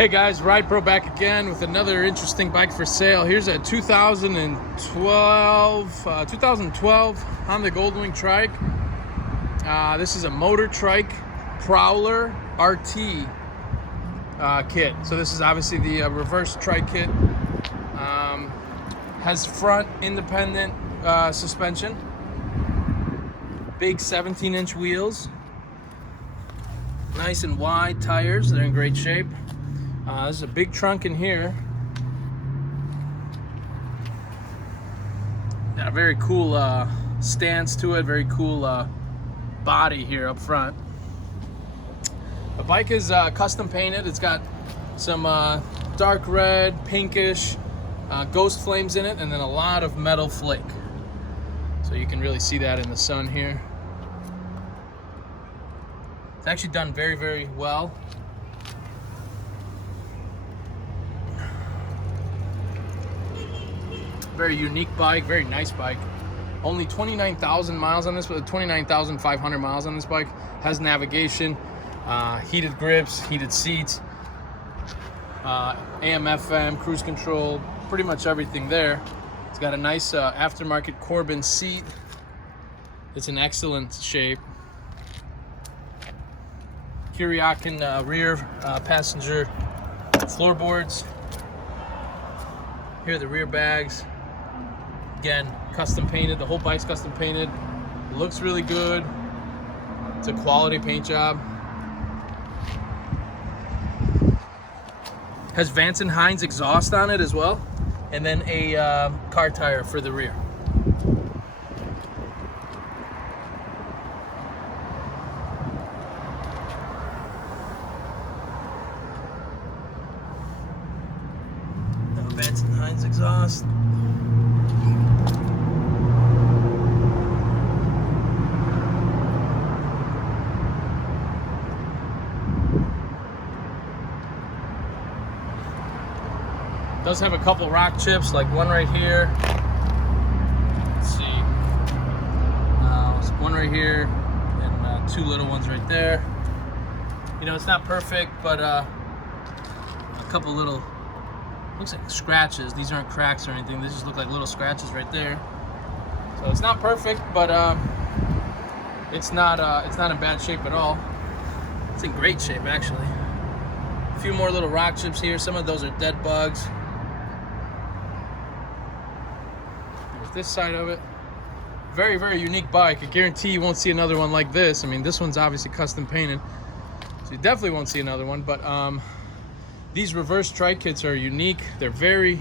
Hey guys, Ride Pro back again with another interesting bike for sale. Here's a 2012 Honda Goldwing Trike. This is a motor trike Prowler RT kit. So this is obviously the reverse trike kit. Has front independent suspension, big 17-inch wheels, nice and wide tires. They're in great shape. This is a big trunk in here. Got a very cool stance to it, very cool body here up front. The bike is custom painted. It's got some dark red, pinkish ghost flames in it, and then a lot of metal flake. So you can really see that in the sun here. It's actually done very, very well. Very unique bike, very nice bike. Only 29,000 miles on this, but 29,500 miles on this bike. Has navigation, heated grips, heated seats, AM, FM, cruise control, pretty much everything there. It's got a nice aftermarket Corbin seat. It's in excellent shape. Kuryakin rear passenger floorboards. Here are the rear bags. Again, custom painted. The whole bike's custom painted. It looks really good. It's a quality paint job. Has Vance & Hines exhaust on it as well, and then a car tire for the rear. Vance & Hines exhaust. Does have a couple rock chips, like one right here. Let's see. One right here, and two little ones right there. You know, it's not perfect, but a couple little, looks like scratches. These aren't cracks or anything. These just look like little scratches right there. So it's not perfect, but it's not in bad shape at all. It's in great shape, actually. A few more little rock chips here. Some of those are dead bugs. This side of it. Very, very unique bike. I guarantee you won't see another one like this. I mean, this one's obviously custom painted, so you definitely won't see another one. But these reverse trike kits are unique. They're very,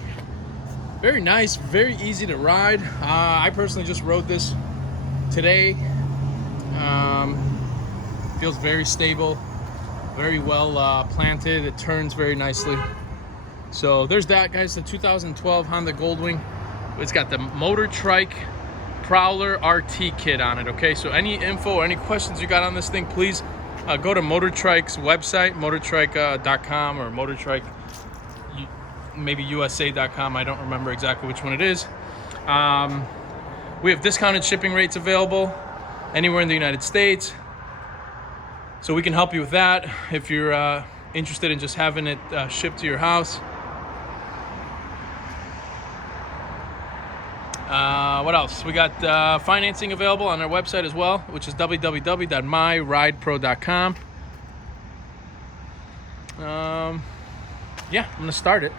very nice, very easy to ride. I personally just rode this today. Feels very stable, very well planted. It turns very nicely. So there's that, guys. The 2012 Honda Goldwing. It's got the motor trike Prowler RT kit on it. Okay, so any info or any questions you got on this thing, please go to Motor Trike's website, motortrike.com or motortrike maybe USA.com. I don't remember exactly which one it is. We have discounted shipping rates available anywhere in the United States, so we can help you with that if you're interested in just having it shipped to your house. What else? We got financing available on our website as well, which is www.myridepro.com. Yeah, I'm gonna start it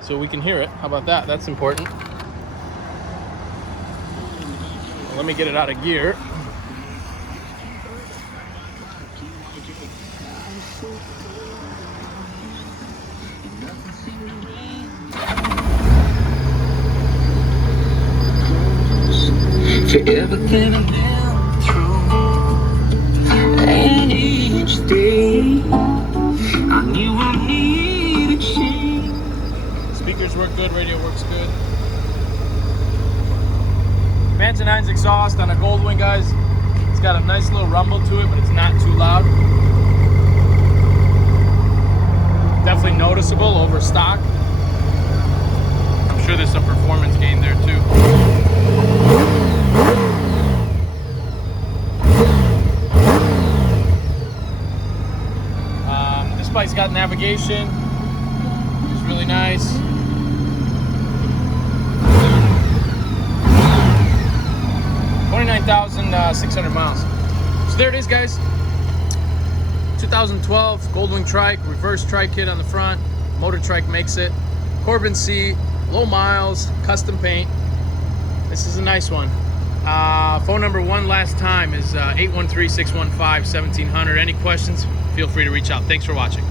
so we can hear it. How about that? That's important. Well, let me get it out of gear. For everything I've been through, and each day I knew I needed change. Speakers work good, radio works good. Vance & Hines exhaust on a Goldwing, guys. It's got a nice little rumble to it, but it's not too loud. Definitely noticeable over stock. I'm sure there's some performance gain there too. This bike's got navigation, really nice. $29,600 miles. So there it is, guys. 2012 Goldwing Trike, reverse trike kit on the front. Motor Trike makes it. Corbin seat, low miles, custom paint. This is a nice one. Phone number one last time is 813-615-1700. Any questions, feel free to reach out. Thanks for watching.